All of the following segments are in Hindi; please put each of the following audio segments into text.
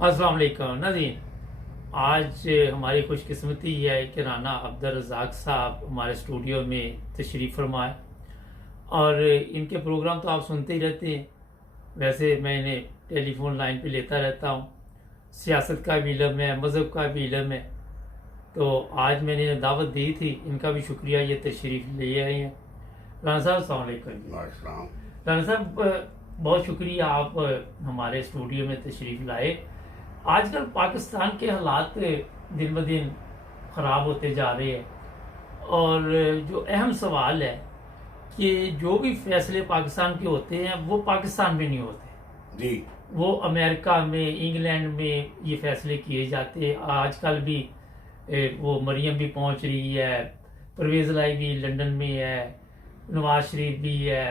अस्सलाम वालेकुम नाज़रीन। आज हमारी खुशकिस्मती है कि राना अब्दुल रज़ाक साहब हमारे स्टूडियो में तशरीफ़ फरमाए और इनके प्रोग्राम तो आप सुनते ही रहते हैं। वैसे मैं इन्हें टेलीफोन लाइन पे लेता रहता हूँ। सियासत का भी इल्म है, मज़हब का भी इल्म है। तो आज मैंने इन्हें दावत दी थी, इनका भी शुक्रिया, ये तशरीफ़ ले आए हैं। राना साहब अस्सलाम वालेकुम। राना साहब बहुत शुक्रिया, आप हमारे स्टूडियो में तशरीफ़ लाए। आजकल पाकिस्तान के हालात दिन ब दिन ख़राब होते जा रहे हैं और जो अहम सवाल है कि जो भी फैसले पाकिस्तान के होते हैं वो पाकिस्तान में नहीं होते जी। वो अमेरिका में, इंग्लैंड में ये फैसले किए जाते हैं। आजकल भी वो मरियम भी पहुंच रही है, परवेज़ लाई भी लंदन में है, नवाज शरीफ भी है,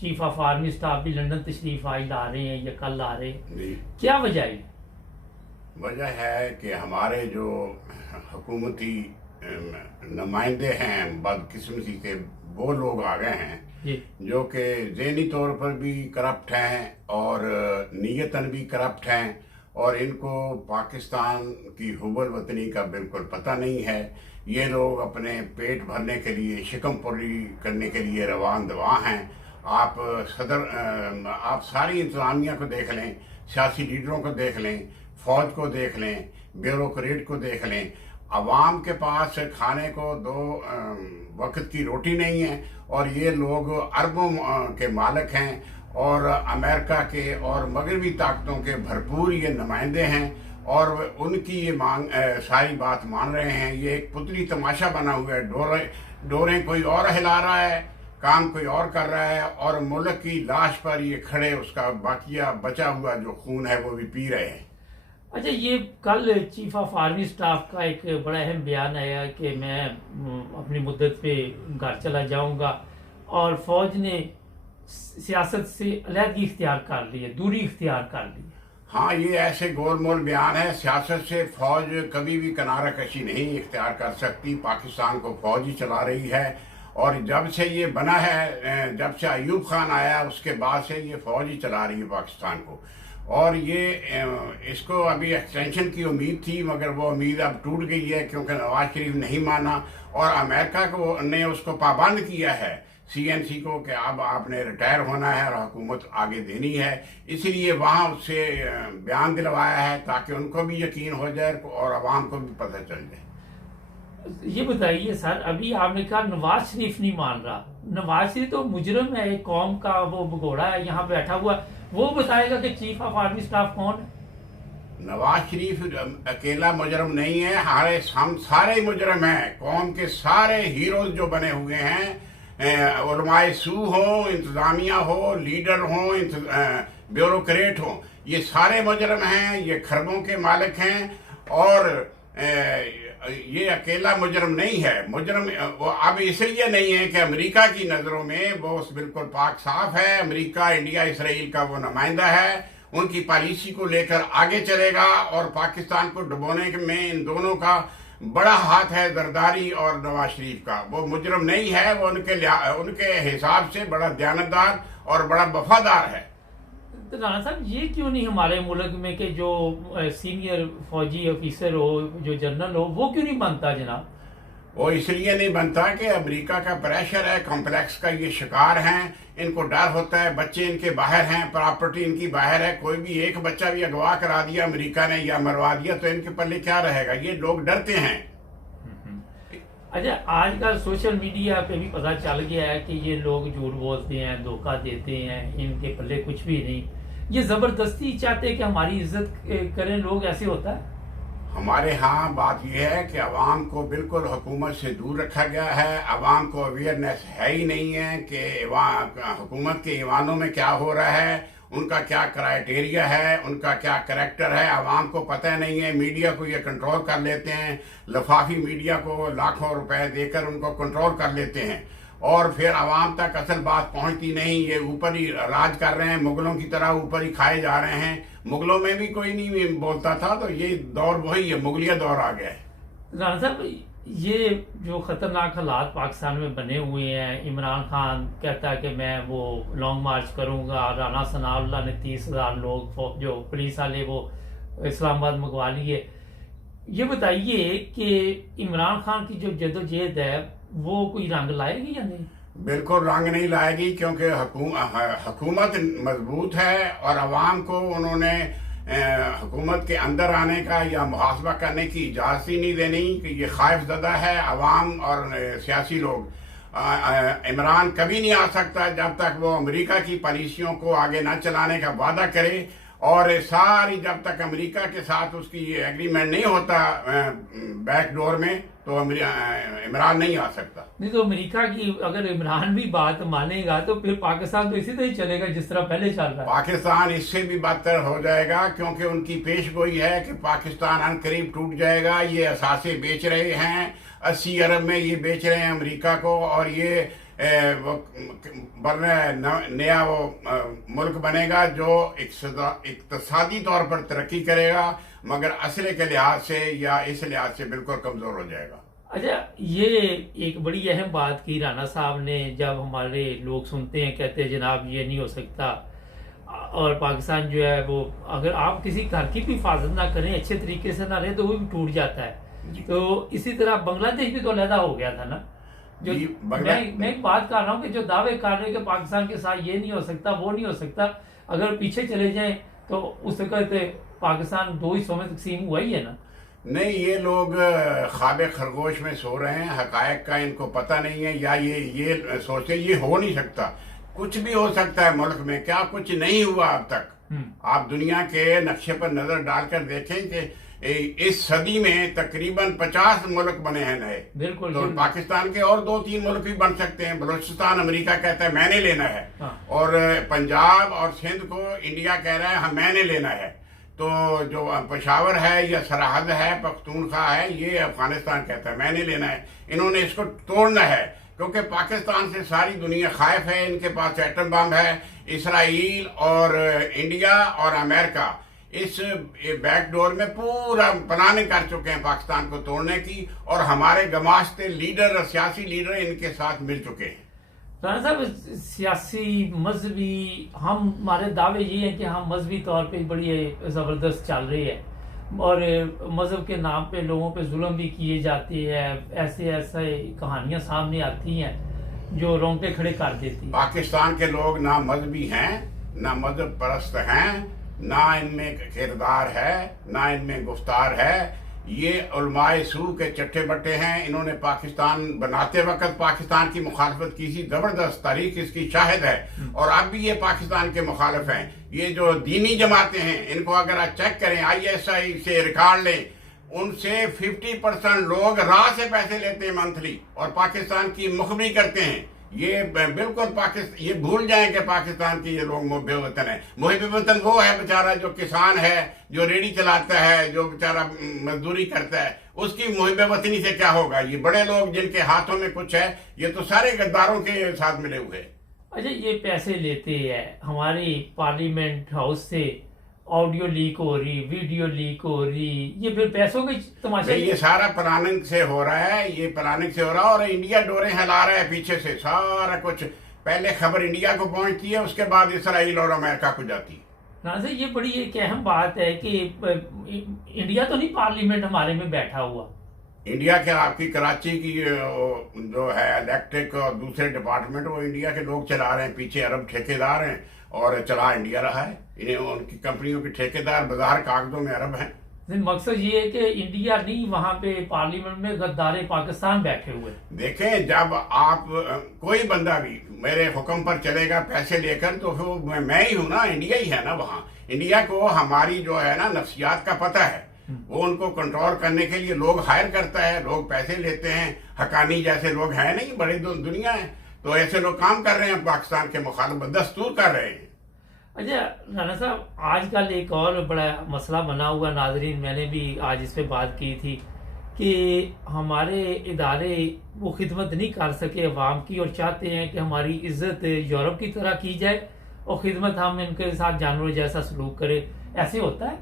चीफ ऑफ आर्मी स्टाफ भी लंदन तशरीफ आज ला रहे हैं या कल ला रहे हैं। क्या वजह है? वजह है कि हमारे जो हुकूमती नुमाइंदे हैं बदकिस्मती से वो लोग आ गए हैं जो कि ज़हनी तौर पर भी करप्ट हैं और नीयतन भी करप्ट हैं और इनको पाकिस्तान की हुब्बुल वतनी का बिल्कुल पता नहीं है। ये लोग अपने पेट भरने के लिए, शिकम पूरी करने के लिए रवान दवा हैं। आप सारी इंतज़ामिया को देख लें, सियासी लीडरों को देख लें, फौज को देख लें, ब्यूरोक्रेट को देख लें। अवाम के पास खाने को दो वक्त की रोटी नहीं है और ये लोग अरबों के मालिक हैं और अमेरिका के और मगरबी ताकतों के भरपूर ये नुमाइंदे हैं और उनकी ये सारी बात मान रहे हैं। ये एक पुतली तमाशा बना हुआ है। डोरें कोई और हिला रहा है, काम कोई और कर रहा है और मुल्क की लाश पर ये खड़े उसका बाकिया बचा हुआ जो खून है वो भी पी रहे हैं। अच्छा, ये कल चीफ ऑफ आर्मी स्टाफ का एक बड़ा अहम बयान आया कि मैं अपनी मुद्दत पे घर चला जाऊंगा और फौज ने सियासत से अलहदगी इख्तियार कर ली है, दूरी इख्तियार कर ली है। हाँ, ये ऐसे गोलमोल बयान है। सियासत से फौज कभी भी किनारा कशी नहीं इख्तियार कर सकती। पाकिस्तान को फौज ही चला रही है और जब से ये बना है, जब से अयूब खान आया उसके बाद से ये फौज ही चला रही है पाकिस्तान को। और ये इसको अभी एक्सटेंशन की उम्मीद थी मगर वो उम्मीद अब टूट गई है क्योंकि नवाज शरीफ नहीं माना और अमेरिका को ने उसको पाबंद किया है, CNC को, कि अब आपने रिटायर होना है और हुकूमत आगे देनी है। इसलिए वहाँ उससे बयान दिलवाया है ताकि उनको भी यकीन हो जाए और आवाम को भी पता चल जाए। ये बताइए सर, अभी आपने कहा नवाज शरीफ नहीं मान रहा। नवाज शरीफ तो मुजरम है, एक कौम का वो भगोड़ा है, यहाँ बैठा हुआ। वो बताएगा कि चीफ ऑफ आर्मी स्टाफ कौन है। नवाज शरीफ अकेला मुजरम नहीं है, हम सारे मुजरम हैं। कौम के सारे हीरोज जो बने हुए हैं, उलमाए सू हो, इंतजामिया हो, लीडर हो, ब्यूरोक्रेट हो, ये सारे मुजरम हैं। ये खरबों के मालिक हैं और ये अकेला मुजरम नहीं है। मुजरम वो अब इसलिए नहीं है कि अमेरिका की नज़रों में वो बिल्कुल पाक साफ है। अमेरिका, इंडिया, इसराइल का वो नुमाइंदा है, उनकी पॉलिसी को लेकर आगे चलेगा और पाकिस्तान को डुबोने में इन दोनों का बड़ा हाथ है, जरदारी और नवाज शरीफ का। वो मुजरम नहीं है, वो उनके हिसाब से बड़ा दयानतदार और बड़ा वफादार है। तो राणा साहब, ये क्यों नहीं हमारे मुल्क में कि जो सीनियर फौजी ऑफिसर हो, जो जनरल हो, वो क्यों नहीं बनता जनाब? वो इसलिए नहीं बनता कि अमेरिका का प्रेशर है, कॉम्प्लेक्स का ये शिकार हैं, इनको डर होता है, बच्चे इनके बाहर हैं, प्रॉपर्टी इनकी बाहर है। कोई भी एक बच्चा भी अगवा करा दिया अमेरिका ने या मरवा दिया तो इनके पल्ले क्या रहेगा? ये लोग डरते हैं। अच्छा, आजकल सोशल मीडिया पे भी पता चल गया है कि ये लोग झूठ बोलते हैं, धोखा देते हैं, इनके पल्ले कुछ भी नहीं। ये जबरदस्ती चाहते हैं कि हमारी इज्जत करें लोग, ऐसे होता है? हमारे यहाँ बात यह है कि अवाम को बिल्कुल हुकूमत से दूर रखा गया है। अवाम को अवेयरनेस है ही नहीं है कि हुकूमत के ईवानों में क्या हो रहा है, उनका क्या क्राइटेरिया है, उनका क्या करैक्टर है, अवाम को पता नहीं है। मीडिया को ये कंट्रोल कर लेते हैं, लफाफी मीडिया को लाखों रुपए देकर उनको कंट्रोल कर लेते हैं और फिर अवाम तक असल बात पहुंचती नहीं। ये ऊपर ही राज कर रहे हैं, मुगलों की तरह ऊपर ही खाए जा रहे हैं। मुगलों में भी कोई नहीं बोलता था, तो ये दौर वही है, मुगलिया दौर आ गया है। राणा साहब, ये जो खतरनाक हालात पाकिस्तान में बने हुए हैं, इमरान खान कहता है कि मैं वो लॉन्ग मार्च करूंगा, राना सनाउल्लाह ने 30,000 लोग जो पुलिस वाले वो इस्लामाबाद मंगवा लिए। ये बताइए कि इमरान खान की जो जद्दोजहद है वो कोई रंग लाएगी या नहीं? बिल्कुल रंग नहीं लाएगी, क्योंकि हुकूमत मजबूत है और अवाम को उन्होंने हुकूमत के अंदर आने का या मुहासबा करने की इजाज़त ही नहीं देनी कि ये खौफज़दा है अवाम और सियासी लोग। इमरान कभी नहीं आ सकता जब तक वो अमेरिका की पॉलिसियों को आगे ना चलाने का वादा करे, और सारी जब तक अमेरिका के साथ उसकी एग्रीमेंट नहीं होता बैक डोर में, तो इमरान नहीं आ सकता। नहीं तो अमेरिका की अगर इमरान भी बात मानेगा तो फिर पाकिस्तान तो इसी तरह ही चलेगा जिस तरह पहले चल रहा है। पाकिस्तान इससे भी बदतर हो जाएगा, क्योंकि उनकी पेशगोई है कि पाकिस्तान अनकरीब टूट जाएगा। ये असासे बेच रहे हैं, 80 अरब में ये बेच रहे हैं अमेरिका को, और ये नया वो मुल्क बनेगा जो इक्तसादी तौर पर तरक्की करेगा, मगर असले के लिहाज से या इस लिहाज से बिल्कुल कमज़ोर हो जाएगा। अच्छा, ये एक बड़ी अहम बात की राना साहब ने, जब हमारे लोग सुनते हैं कहते हैं जनाब ये नहीं हो सकता, और पाकिस्तान जो है वो अगर आप किसी घर की भी हिफाजत ना करें, अच्छे तरीके से ना रहे तो वो भी टूट जाता है। तो इसी तरह बांग्लादेश भी तो अलहदा हो गया था ना। जो मैं एक बात कर रहा हूँ कि जो दावे कर रहे हैं कि पाकिस्तान के साथ ये नहीं हो सकता वो नहीं हो सकता, अगर पीछे चले जाएं तो उस कहते पाकिस्तान 2 हिस्सों में तकसीम हुआ ही है ना। नहीं, ये लोग ख्वाब खरगोश में सो रहे हैं, हकायक का इनको पता नहीं है, या ये सोचते ये हो नहीं सकता। कुछ भी हो सकता है मुल्क में, क्या कुछ नहीं हुआ अब तक। आप दुनिया के नक्शे पर नजर डालकर देखें कि इस सदी में तकरीबन 50 मुल्क बने हैं नए। बिल्कुल, तो पाकिस्तान के और 2-3 मुल्क भी बन सकते हैं। बलूचिस्तान अमेरिका कहता है मैंने लेना है, और पंजाब और सिंध को इंडिया कह रहा है हम मैंने लेना है। तो जो पेशावर है या सरहद है पख्तूनख्वा है, ये अफगानिस्तान कहता है मैंने लेना है। इन्होंने इसको तोड़ना है, क्योंकि पाकिस्तान से सारी दुनिया खाइफ है। इनके पास एटम बम है। इसराइल और इंडिया और अमेरिका इस बैकडोर में पूरा प्लानिंग कर चुके हैं पाकिस्तान को तोड़ने की, और हमारे गमाश्ते लीडर, सियासी लीडर इनके साथ मिल चुके हैं। राना साहब, सियासी मजहबी हमारे दावे ये हैं कि हम मजहबी तौर पे बड़ी ज़बरदस्त चल रही है, और मजहब के नाम पे लोगों पे जुल्म भी किए जाते हैं। ऐसे कहानियां सामने आती हैं जो रोंगटे खड़े कर देती हैं। पाकिस्तान के लोग ना मजहबी हैं, ना मजहब परस्त हैं, ना इनमें किरदार है, ना इनमें गुफ्तार है। ये उलमाए सू के चट्टे बट्टे हैं। इन्होंने पाकिस्तान बनाते वक्त पाकिस्तान की मुखालफत की थी, जबरदस्त, तारीख इसकी शाहिद है, और अब भी ये पाकिस्तान के मुखालिफ हैं। ये जो दीनी जमातें हैं, इनको अगर आप चेक करें, ISI से रिकॉर्ड लें, उनसे 50% लोग राह से पैसे लेते हैं मंथली, और पाकिस्तान की मुखबरी करते हैं। ये बिल्कुल पाकिस्तान, ये भूल जाएं कि पाकिस्तान के ये लोग मुहिब वतन है। मुहिब वतन वो है बेचारा जो किसान है, जो रेडी चलाता है, जो बेचारा मजदूरी करता है, उसकी मुहिब वतनी से क्या होगा। ये बड़े लोग जिनके हाथों में कुछ है, ये तो सारे गद्दारों के साथ मिले हुए। अच्छा, ये पैसे लेते हैं हमारी पार्लियामेंट हाउस से, ऑडियो लीक हो रही, वीडियो लीक हो रही, ये फिर पैसों के तमाशा। ये सारा प्लानिंग से हो रहा है, ये प्लानिंग से हो रहा है, और इंडिया डोरे हिला रहा है पीछे से। सारा कुछ पहले खबर इंडिया को पहुंचती है, उसके बाद इसराइल और अमेरिका को जाती है। नाज़िर, ये बड़ी एक अहम बात है कि इंडिया तो नहीं पार्लियामेंट हमारे में बैठा हुआ। इंडिया के आपकी कराची की जो है इलेक्ट्रिक और दूसरे डिपार्टमेंट, वो इंडिया के लोग चला रहे हैं। पीछे अरब ठेकेदार हैं और चला इंडिया रहा है। इन्हें उनकी कंपनियों के ठेकेदार बाजार कागजों में अरब हैं। मकसद ये है कि इंडिया नहीं, वहां पे पार्लियामेंट में गद्दारे पाकिस्तान बैठे हुए। देखें, जब आप कोई बंदा भी मेरे हुक्म पर चलेगा पैसे लेकर, तो फिर मैं ही हूं ना, इंडिया ही है ना वहां। इंडिया को हमारी जो है ना नफ्सियात का पता है। वो उनको कंट्रोल करने के लिए लोग हायर करता है, लोग पैसे लेते हैं। हकानी जैसे लोग हैं नहीं, बड़ी दुनिया है, तो ऐसे लोग काम कर रहे हैं, पाकिस्तान के मुखालिफ दस्तूर कर रहे हैं। अच्छा राना साहब, आजकल एक और बड़ा मसला बना हुआ नाजरीन, मैंने भी आज इस पे बात की थी कि हमारे इदारे वो खिदमत नहीं कर सके अवाम की, और चाहते हैं कि हमारी इज्जत यूरोप की तरह की जाए और खिदमत हम इनके साथ जानवरों जैसा सलूक करें। ऐसे होता है?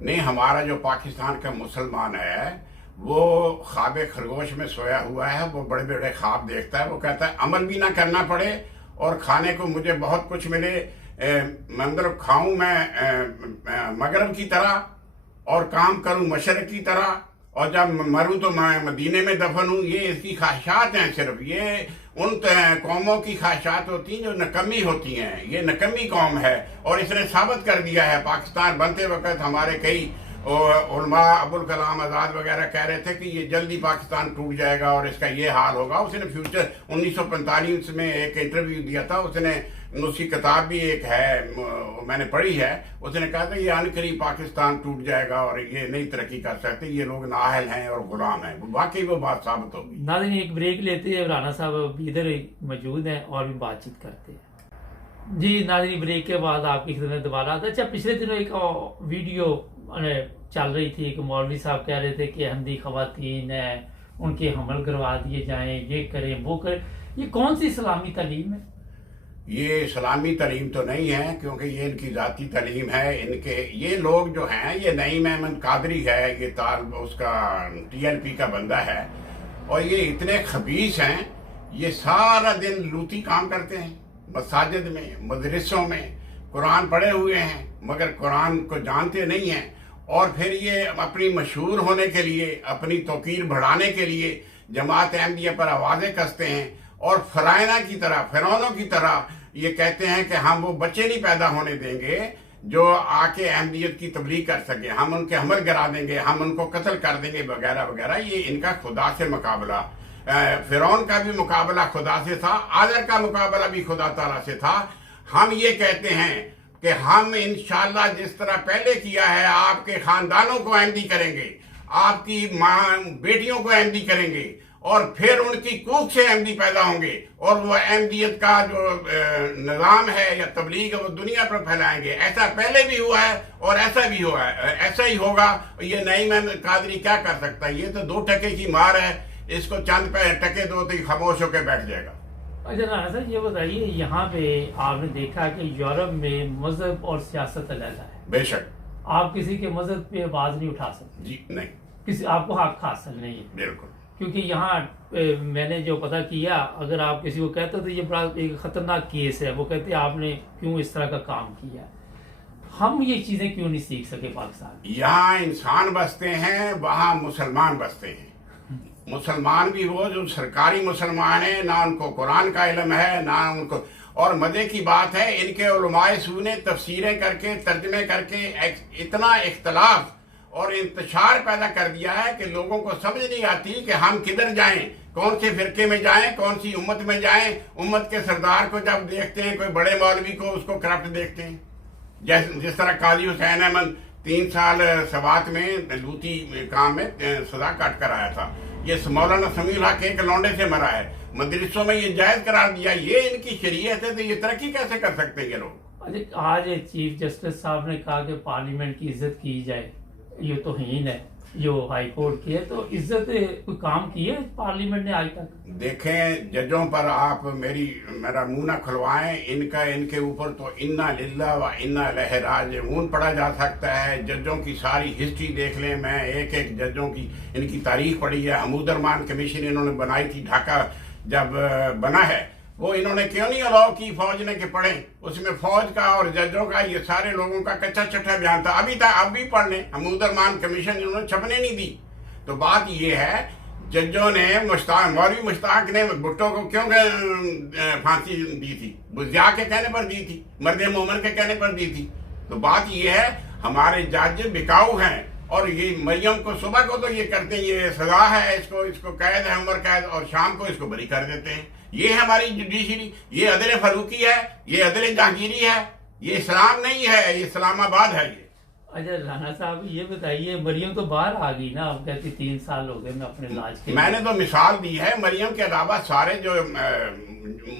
नहीं, हमारा जो पाकिस्तान का मुसलमान है वो ख्वाब खरगोश में सोया हुआ है। वो बड़े बड़े ख्वाब देखता है। वो कहता है अमल भी ना करना पड़े और खाने को मुझे बहुत कुछ मिले, मतलब खाऊं मैं मगरब की तरह, और काम करूं मशरक की तरह, और जब मरूं तो मैं मदीने में दफन हूं। ये इसकी ख्वाहिशात हैं, सिर्फ ये उन कौमों की ख्वाहिशात होती हैं जो नकमी होती हैं। ये नकमी कौम है और इसने साबित कर दिया है। पाकिस्तान बनते वक्त हमारे कई उलमा, अबुल कलाम आज़ाद वगैरह कह रहे थे कि ये जल्दी पाकिस्तान टूट जाएगा और इसका ये हाल होगा। उसने फ्यूचर 1945 में एक इंटरव्यू दिया था, उसने उसकी किताब भी एक है, मैंने पढ़ी है। उसने कहा था ये अनकरीब पाकिस्तान टूट जाएगा और ये नहीं तरक्की कर सकते, ये लोग नाअहल हैं और गुलाम हैं। वाकई वो बात साबित होगी। नाज़रीन, एक ब्रेक लेते हैं, राना साहब अभी इधर मौजूद हैं और भी बातचीत करते हैं। जी नाज़रीन, ब्रेक के बाद आपकी खिदमत दोबारा आता है। अच्छा, पिछले दिनों एक वीडियो चल रही थी, एक मौलवी साहब कह रहे थे कि अहमदी खवातीन है, उनके हमल करवा दिए जाएं, ये करें वो करें। ये कौन सी इस्लामी तालीम है? ये इस्लामी तालीम तो नहीं है, क्योंकि ये इनकी ज़ाती तालीम है। इनके ये लोग जो हैं, ये नईम अहमद कादरी है, ये उसका TLP का बंदा है, और ये इतने खबीस हैं। ये सारा दिन लूटी काम करते हैं, मसाजिद में, मदरसों में कुरान पढ़े हुए हैं, मगर कुरान को जानते नहीं हैं। और फिर ये अपनी मशहूर होने के लिए, अपनी तौकीर बढ़ाने के लिए जमात अहमदिया पर आवाज़ें कसते हैं और फरायना की तरह, फिरौनों की तरह ये कहते हैं कि हम वो बच्चे नहीं पैदा होने देंगे जो आके अहमदियत की तबलीग कर सके, हम उनके हमल गिरा देंगे, हम उनको कत्ल कर देंगे वगैरह वगैरह। ये इनका खुदा से मुकाबला, फिरौन का भी मुकाबला खुदा से था, आदर का मुकाबला भी खुदा ताला से था। हम ये कहते हैं कि हम इंशाअल्लाह जिस तरह पहले किया है, आपके खानदानों को अहमदी करेंगे, आपकी माँ बेटियों को अहमदी करेंगे, और फिर उनकी कूख से अहमदी पैदा होंगे, और वह अहमदियत का जो निज़ाम है या तबलीग है वो दुनिया पर फैलाएंगे। ऐसा पहले भी हुआ है और ऐसा भी हुआ है, ऐसा ही होगा। ये नईम अहमद कादरी क्या कर सकता है? ये तो 2 टके की मार है, इसको चंद टके दो तो खामोश होकर बैठ जाएगा। अच्छा राना साहब, ये बताइए, यहाँ पे आपने देखा कि यूरोप में मजहब और सियासत अलग है। बेशक आप किसी के मजहब पे आवाज नहीं उठा सकते जी, नहीं, किसी आपको हक हासिल नहीं है, बिल्कुल। क्योंकि यहाँ मैंने जो पता किया, अगर आप किसी को कहते हो तो ये बड़ा एक खतरनाक केस है। वो कहते हैं आपने क्यों इस तरह का काम किया। हम ये चीजें क्यों नहीं सीख सके पाकिस्तान? यहाँ इंसान बसते हैं, वहाँ मुसलमान बसते हैं। मुसलमान भी वो जो सरकारी मुसलमान है, ना उनको कुरान का इल्म है, ना उनको। और मजे की बात है, इनके उलमाए सू ने तफसीरें करके, तर्जमे करके इतना इख्तलाफ और इंतशार पैदा कर दिया है कि लोगों को समझ नहीं आती कि हम किधर जाएं, कौन से फिरके में जाएं, कौन सी उम्मत में जाएं। उम्मत के सरदार को जब देखते हैं, कोई बड़े मौलवी को, उसको करप्ट देखते हैं। जिस तरह काजी हुसैन अहमद 3 साल सवात में लूटी काम में सजा काट कर आया था। ये मौलाना समीउल हक एक लौंडे से मरा है, मदरसों में ये जायज करार दिया। ये इनकी शरीयत है, तो ये तरक्की कैसे कर सकते हैं ये लोग? अच्छा, आज चीफ जस्टिस साहब ने कहा कि पार्लियामेंट की इज्जत की जाए। ये तो हीन है जो हाई कोर्ट की है, तो इज्जत कोई काम की है पार्लियामेंट ने आज तक? देखें, जजों पर आप मेरा मुंह ना खुलवाएं। इनके ऊपर तो इन्ना लिल्लाह व इन्ना इलैहि राजिऊन पढ़ा जा सकता है। जजों की सारी हिस्ट्री देख लें, मैं एक एक जजों की इनकी तारीख पढ़ी है। हमूदरमान कमीशन इन्होंने बनाई थी, ढाका जब बना है, वो इन्होंने क्यों नहीं अलाउ की फौज ने कि पढ़ें? उसमें फौज का और जजों का, ये सारे लोगों का कच्चा चट्टा बयान था। अभी तक अब भी पढ़ लें, हमूदरमान कमीशन इन्होंने छपने नहीं दी। तो बात ये है, जजों ने मौलवी मुश्ताक ने भुट्टो को क्यों फांसी दी थी? बुज़िया के कहने पर दी थी, मर्द मोमन के कहने पर दी थी। तो बात ये है, हमारे जज बिकाऊ हैं, और ये मरियम को सुबह को तो ये करते हैं, ये सजा है, इसको कैद है, उम्र कैद, और शाम को इसको बरी कर देते हैं। ये है हमारी जुडिशरी। ये अदल फरूकी है, ये अदल जहांगीरी है, ये इस्लाम नहीं है, ये इस्लामाबाद है। ये अच्छा राना साहब, ये बताइए, मरियम तो बाहर आ गई ना, अब कहती 3 साल हो गए मैं अपने इलाज के। मैंने तो मिसाल दी है, मरियम के अलावा सारे जो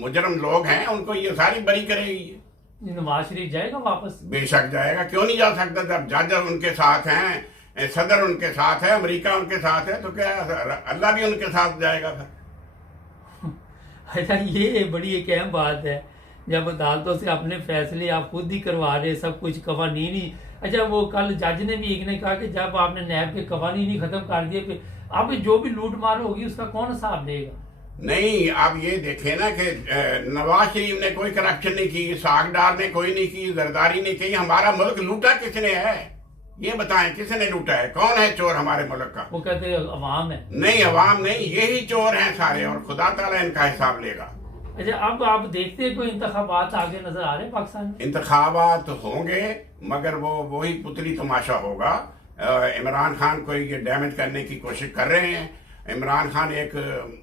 मुजरम लोग हैं उनको ये सारी बरी करेगी। नवाज शरीफ जाएगा वापस? बेशक जाएगा, क्यों नहीं जा सकता? जब जज उनके साथ हैं, सदर उनके साथ है, अमेरिका उनके साथ है, तो क्या अल्लाह भी उनके साथ जाएगा फिर? अच्छा, ये बड़ी एक अहम बात है, जब अदालतों से अपने फैसले आप खुद ही करवा रहे, सब कुछ कवानीन ही। अच्छा, वो कल जज ने भी एक ने कहा कि जब आपने नैब के कवानीन ही खत्म कर दिए, फिर आप जो भी लूट मार होगी उसका कौन हिसाब लेगा? नहीं, आप ये देखें ना कि नवाज शरीफ ने कोई करप्शन नहीं की, सागडार ने कोई नहीं की, जरदारी ने की। हमारा मुल्क लूटा किसने है? ये बताएं किसने लूटा है, कौन है चोर हमारे मुल्क का? वो कहते हैं अवाम है। नहीं, अवाम नहीं, यही चोर हैं सारे, और खुदा ताला इनका हिसाब लेगा। अच्छा, अब आप देखते हैं कोई इंतखाबात आगे नजर आ रहे हैं पाकिस्तान में? इंतखाबात होंगे मगर वो वही पुतली तमाशा होगा। इमरान खान को ये डैमेज करने की कोशिश कर रहे हैं। इमरान खान एक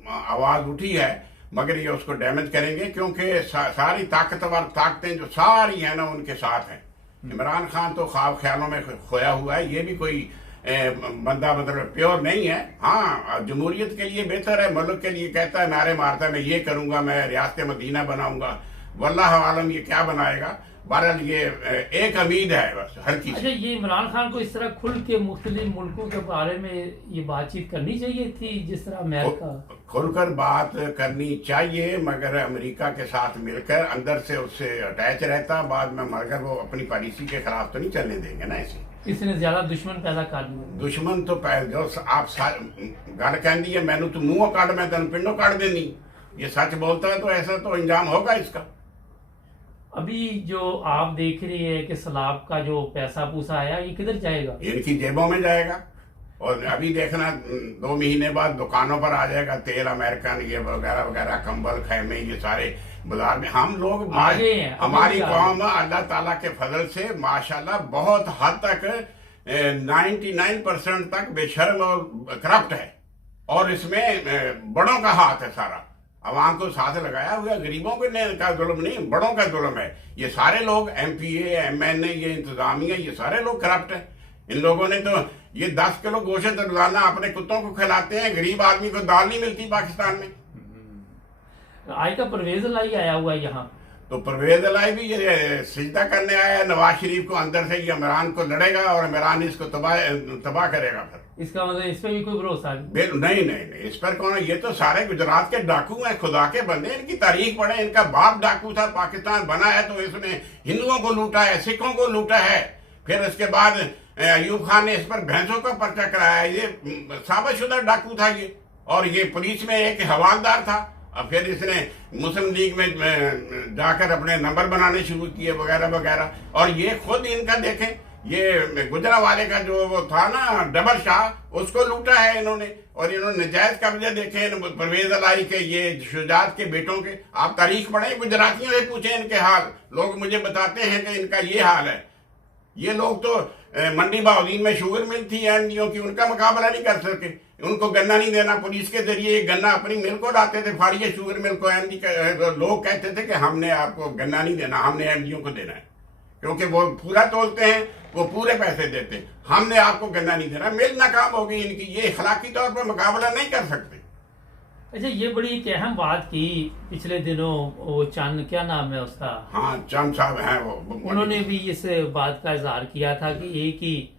आवाज उठी है मगर ये उसको डैमेज करेंगे क्योंकि सारी ताकतवर ताकतें जो सारी हैं ना उनके साथ हैं। इमरान खान तो ख्वाब ख्यालों में खोया हुआ है। ये भी कोई बंदा मतलब प्योर नहीं है। हाँ, जमहूरियत के लिए बेहतर है, मुल्क के लिए कहता है, नारे मारता है मैं ये करूंगा, मैं रियासत मदीना बनाऊंगा। वल्लाह आलम ये क्या बनाएगा। बहरहाल ये एक उम्मीद है बस हर चीज। अच्छा, ये इमरान खान को इस तरह खुल के मुख्तलिफ मुल्कों के बारे में ये बातचीत करनी चाहिए थी जिस तरह अमेरिका खुलकर बात करनी चाहिए, मगर अमेरिका के साथ मिलकर अंदर से उससे अटैच रहता, बाद में मगर वो अपनी पॉलिसी के खिलाफ तो नहीं चलने देंगे ना। ऐसे इसने ज्यादा दुश्मन पैदा कर दिया। दुश्मन तो जो आप गल कहती है मैनू तो मुंहों काट, मैं तेन पिंडों काट देनी। ये सच बोलता है तो ऐसा तो अंजाम होगा इसका। अभी जो आप देख रही है कि सलाब का जो पैसा पूसा आया ये किधर जाएगा? इनकी जेबों में जाएगा। और अभी देखना 2 महीने बाद दुकानों पर आ जाएगा तेल, अमेरिकन ये वगैरह वगैरह, कंबल खैमे, ये सारे बाजार में। हम लोग आगे हैं, हमारी कौम अल्लाह ताला के फजल से माशाल्लाह बहुत हद तक 99% तक बेशर्म और करप्ट है, और इसमें बड़ों का हाथ है सारा। अवाम को साथ लगाया हुआ, गरीबों को का जुल्म नहीं, बड़ों का जुल्म है। ये सारे लोग MPA MNA ये इंतजामिया ये सारे लोग करप्ट हैं। इन लोगों ने तो ये 10 किलो गोश्त रोजाना अपने कुत्तों को खिलाते हैं, गरीब आदमी को दाल नहीं मिलती पाकिस्तान में। आज का परवेज लाई आया हुआ है यहाँ, तो परवेज लाई भी ये सिजदा करने आया नवाज शरीफ को अंदर से। ये इमरान को लड़ेगा और इमरान इसको तबाह करेगा। फिर इसका मतलब इस पर भी कोई भरोसा नहीं? नहीं, इस पर कौन? ये तो सारे गुजरात के डाकू हैं, खुदा के बंदे। इनकी तारीख पढ़े, इनका बाप डाकू था। पाकिस्तान बना है तो इसने हिंदुओं को लूटा है, सिखों को लूटा है। फिर उसके बाद अयूब खान ने इस पर भैंसों का पर्चा कराया। ये साबितशुदा डाकू था ये, और ये पुलिस में एक हवालदार था। और फिर इसने मुस्लिम लीग में जाकर अपने नंबर बनाने शुरू किए वगैरह वगैरह। और ये खुद इनका देखें, ये गुजरावाले का जो वो था ना डबल शाह, उसको लूटा है इन्होंने। और इन्होंने नजायज कब्जे देखे परवेज अलाई के, ये शुजात के बेटों के। आप तारीख पढ़े, गुजरातियों से पूछे इनके हाल। लोग मुझे बताते हैं कि इनका ये हाल है। ये लोग तो मंडी बाउदीन में शुगर मिल थी एनडीओ की, उनका मुकाबला नहीं कर सके। उनको गन्ना नहीं देना, पुलिस के जरिए गन्ना अपनी मिल को लाते थे, फाड़िए शुगर मिल को। एनडी लोग कहते थे कि हमने आपको गन्ना नहीं देना, हमने एनडीओ को देना है, क्योंकि वो पूरा तोलते हैं, वो पूरे पैसे देते हैं। हमने आपको गन्ना नहीं देना। मिल नाकाम हो गई इनकी, ये अखलाकी तौर पर मुकाबला नहीं कर सकते। अच्छा, ये बड़ी एक अहम बात की पिछले दिनों, वो चंद क्या नाम है उसका, हाँ चंद साहब हैं वो, उन्होंने भी इस बात का इजहार किया था कि एक ही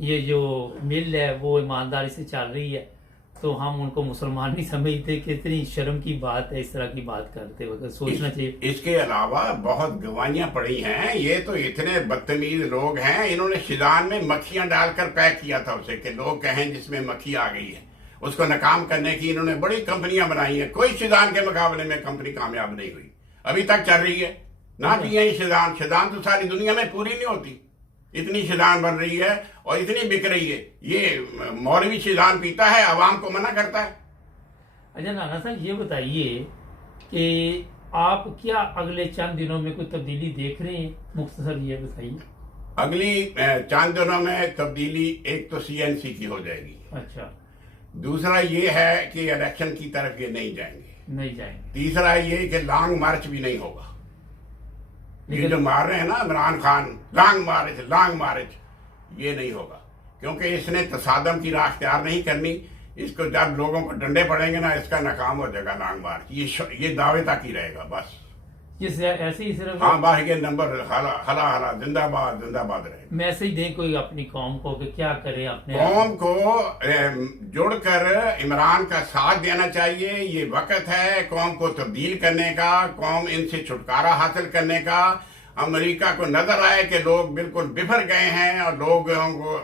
ये जो मिल है वो ईमानदारी से चल रही है, तो हम उनको मुसलमान नहीं समझते। कितनी शर्म की बात है इस तरह की बात करते वक्त, सोचना चाहिए। इसके अलावा बहुत गवाहियां पड़ी हैं। ये तो इतने बदतमीज लोग हैं, इन्होंने शिदान में मक्खियां डालकर पैक किया था उसे कि लोग कहें जिसमें मक्खी आ गई है। उसको नाकाम करने की इन्होंने बड़ी कंपनियां बनाई हैं। कोई शिदान के मुकाबले में कंपनी कामयाब नहीं हुई, अभी तक चल रही है ना। पिए शिदान, शिदान तो सारी दुनिया में पूरी नहीं होती, इतनी शिदान बन रही है और इतनी बिक रही है। ये मौलवी शिदान पीता है, अवाम को मना करता है। अच्छा नाना साहब, ये बताइए कि आप क्या अगले चंद दिनों में कोई तब्दीली देख रहे हैं? मुख्तसर ये बताइए। अगली चंद दिनों में तब्दीली एक तो CNC की हो जाएगी। अच्छा, दूसरा ये है कि इलेक्शन की तरफ ये नहीं जाएंगे। तीसरा ये कि लॉन्ग मार्च भी नहीं होगा। ये जो मार रहे हैं ना इमरान खान, लॉन्ग मार्च ये नहीं होगा, क्योंकि इसने तसादम की राह इख्तियार नहीं करनी। इसको जब लोगों को डंडे पड़ेंगे ना, इसका नाकाम हो जाएगा लॉन्ग मार्च। ये दावे तक ही रहेगा बस। ऐसे ही सिर्फ हाँ, बाहर के नंबर हला जिंदाबाद रहे। मैसेज दें कोई अपनी कौम को कि क्या करे, अपने कौम को जुड़कर इमरान का साथ देना चाहिए। ये वक्त है कौम को तब्दील करने का, कौम इनसे छुटकारा हासिल करने का। अमेरिका को नजर आए कि लोग बिल्कुल बिफर गए हैं और लोगों को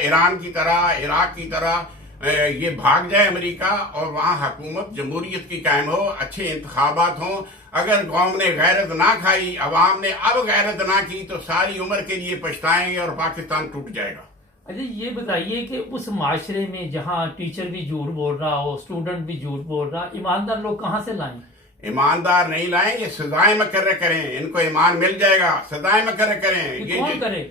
ईरान की तरह, इराक की तरह ये भाग जाए अमेरिका, और वहाँ हुकूमत जमहूरियत की कायम हो, अच्छे इंतखाबात हों। अगर कौम ने गैरत ना खाई, अवाम ने अब गैरत ना की, तो सारी उम्र के लिए पछताएंगे और पाकिस्तान टूट जाएगा। अच्छा, ये बताइए कि उस माशरे में जहाँ टीचर भी झूठ बोल रहा हो, स्टूडेंट भी झूठ बोल रहा, ईमानदार लोग कहाँ से लाएं? ईमानदार नहीं लाएं, ये सजाएं मुकर्रर करें, इनको ईमान मिल जाएगा, सजाएं मुकर्रर करें। ये कौन करे?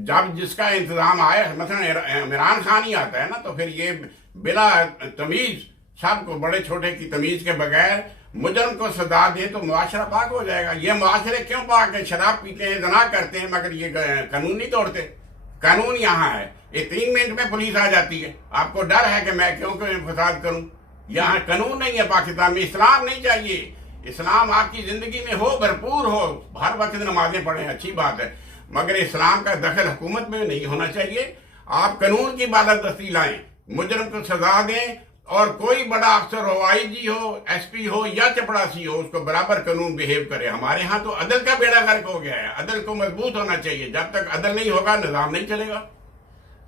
जब जिसका इंतजाम आए, मतलब इमरान खान ही आता है ना, तो फिर ये बिला तमीज सबको, बड़े छोटे की तमीज के बगैर मुजरम को सजा दे तो मुआशरा पाक हो जाएगा। ये मुआशरे क्यों पाक है? शराब पीते हैं, जना करते हैं, मगर ये कानून नहीं तोड़ते। कानून यहाँ है, ये 3 मिनट में पुलिस आ जाती है। आपको डर है कि मैं क्यों फसाद करूं? यहाँ कानून नहीं है पाकिस्तान में। इस्लाम नहीं चाहिए। इस्लाम आपकी जिंदगी में हो, भरपूर हो, हर वक्त नमाजें पढ़ें, अच्छी बात है, मगर इस्लाम का दखल हुकूमत में नहीं होना चाहिए। आप कानून की बालादस्ती लाएं, मुजरम को सजा दें, और कोई बड़ा अफसर हो, आईजी हो, एसपी हो या चपड़ासी हो, उसको बराबर कानून बिहेव करे। हमारे यहाँ तो अदल का बेड़ा गर्क हो गया है। अदल को मजबूत होना चाहिए। जब तक अदल नहीं होगा, निजाम नहीं चलेगा।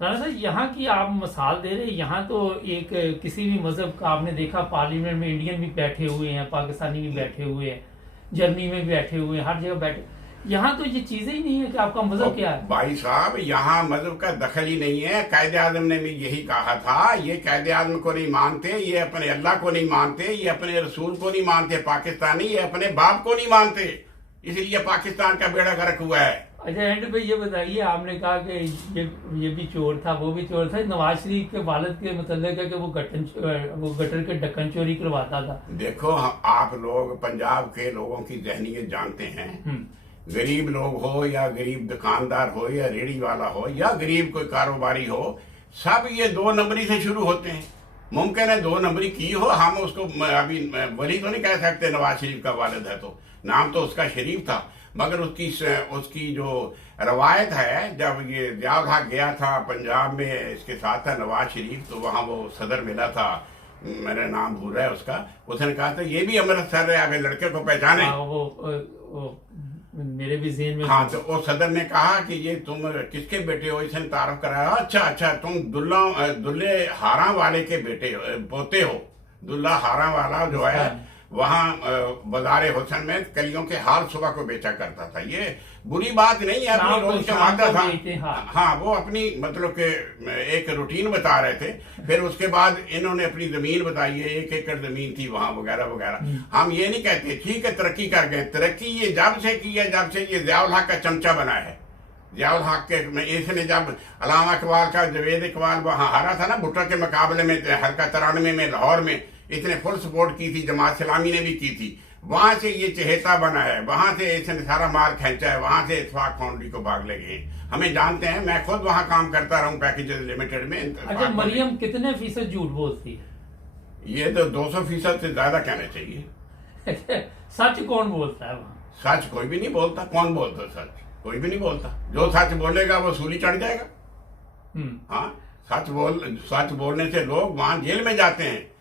राणा साहब, यहाँ की आप मिसाल दे रहे हैं, यहाँ तो एक किसी भी मजहब का आपने देखा, पार्लियामेंट में इंडियन भी बैठे हुए हैं, पाकिस्तानी भी बैठे हुए हैं, जर्मनी में भी बैठे हुए हैं, हर जगह बैठे। यहाँ तो ये चीजें ही नहीं है कि आपका मजहब क्या है। भाई साहब, यहाँ मजहब का दखल ही नहीं है। कायदे आजम ने भी यही कहा था। ये कायदे आजम को नहीं मानते, ये अपने अल्लाह को नहीं मानते, ये अपने रसूल को नहीं मानते पाकिस्तानी, ये अपने बाप को नहीं मानते, इसलिए पाकिस्तान का बेड़ा गर्क हुआ है। अच्छा, एंड पे ये बताइए, आपने कहा कि ये भी चोर था, वो भी चोर था। नवाज शरीफ के वालिद के मतलब है कि वो गटर के ढक्कन चोरी करवाता था। देखो, आप लोग पंजाब के लोगों की जहनीत जानते हैं। गरीब लोग हो या गरीब दुकानदार हो या रेड़ी वाला हो या गरीब कोई कारोबारी हो, सब ये 2 नंबरी से शुरू होते हैं। मुमकिन है 2 नंबरी की हो, हम उसको अभी वली तो नहीं कह सकते। नवाज शरीफ का वालिद है तो नाम तो उसका शरीफ था, मगर उसकी जो रवायत है, जब ये ज़ियाउल हक गया था पंजाब में, इसके साथ था नवाज शरीफ, तो वहाँ वो सदर मिला था, मेरा नाम भूल रहा है उसका, उसने कहा था ये भी अमृतसर है, अगर लड़के को पहचाने। वो मेरे भी ज़हन में। हाँ, तो वो सदर ने कहा कि ये तुम किसके बेटे हो? इसने तारफ कराया, अच्छा तुम दुल्ले हारा वाले के पोते हो। दुल्ला हारा वाला जो है वहाँ बाजार हुसन में कलियों के हाल सुबह को बेचा करता था। ये बुरी बात नहीं है, अपनी रोज कमाता था। हाँ, वो अपनी मतलब के एक रूटीन बता रहे थे। फिर उसके बाद इन्होंने अपनी जमीन बताई है, 1 एकड़ जमीन थी वहाँ, वगैरह वगैरह। हम ये नहीं कहते ठीक है तरक्की कर गए। तरक्की ये जब से की है, जब से ये ज़ियाउल हक का चमचा बना है। ज़ियाउल हक के इसने जब अलामा इकबाल का, जवेद इकबाल वहाँ हारा था ना भुट्टो के मुकाबले में, हल्का 93 में लाहौर में, इसने फुल सपोर्ट की थी, जमात इस्लामी ने भी की थी। वहां से ये चहेता बना है, वहां से इसने सारा माल खींचा है, वहां से इत्तेफाक फाउंड्री को भाग ले गए। हमें जानते हैं, मैं खुद वहां काम करता रहा हूँ पैकेजेस लिमिटेड में। अच्छा, मरियम कितने फीसद झूठ बोलती है? ये तो 200% से ज्यादा कहना चाहिए। सच कौन बोलता है वहाँ? सच कोई भी नहीं बोलता। कौन बोलता सच? कोई भी नहीं बोलता। जो सच बोलेगा वो सूली चढ़ जाएगा। हाँ, सच बोलने से लोग वहां जेल में जाते हैं,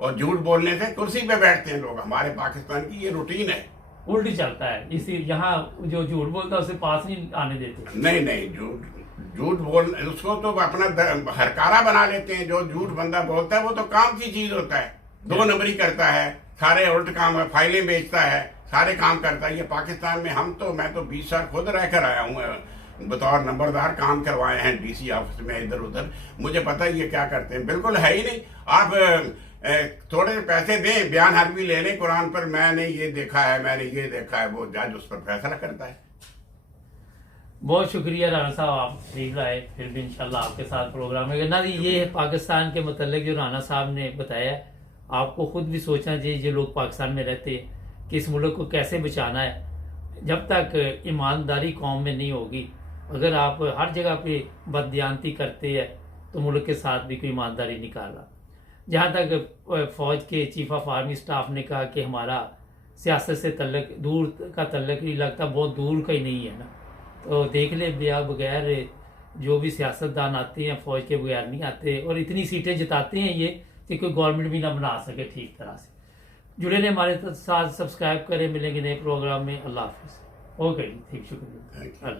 और झूठ बोलने से कुर्सी पे बैठते हैं लोग। हमारे पाकिस्तान की ये रूटीन है। उल्टी चलता है, इसी यहाँ जो झूठ बोलता है उसे पास नहीं आने देते। नहीं, झूठ बोल, उसको तो अपना हरकारा बना लेते हैं। जो झूठ बंदा बोलता है वो तो काम की चीज होता है, 2 नंबरी करता है, सारे उल्ट काम है, फाइलें बेचता है, सारे काम करता है। ये पाकिस्तान में मैं तो 20 साल खुद रह कर आया हूँ, बतौर नंबरदार काम करवाए हैं डीसी ऑफिस में, इधर उधर। मुझे पता है ये क्या करते हैं। बिल्कुल है ही नहीं। आप थोड़े पैसे दें, बयान हरबी ले लें कुरान पर, मैंने ये देखा है, मैंने ये देखा है, वो जज उस पर फैसला करता है। बहुत शुक्रिया राणा साहब, आप ठीक रहे। फिर भी इंशाल्लाह आपके साथ प्रोग्राम है ना। ये है पाकिस्तान के मतलब जो राणा साहब ने बताया। आपको खुद भी सोचना चाहिए, जो लोग पाकिस्तान में रहते हैं, कि इस मुल्क को कैसे बचाना है। जब तक ईमानदारी कौम में नहीं होगी, अगर आप हर जगह पे बददियानती करते हैं, तो मुल्क के साथ भी कोई ईमानदारी निकाला। जहाँ तक फौज के चीफ ऑफ आर्मी स्टाफ ने कहा कि हमारा सियासत से तल्लक दूर का तल्लक ही लगता, बहुत दूर का ही नहीं है ना। तो देख ले, बगैर जो भी सियासतदान आते हैं फौज के बगैर नहीं आते, और इतनी सीटें जिताते हैं ये कि कोई गवर्नमेंट भी ना बना सके ठीक तरह से। जुड़े रहे हमारे साथ, सब्सक्राइब करें। मिलेंगे नए प्रोग्राम में। अल्लाह हाफिज़। ओके, ठीक, शुक्रिया।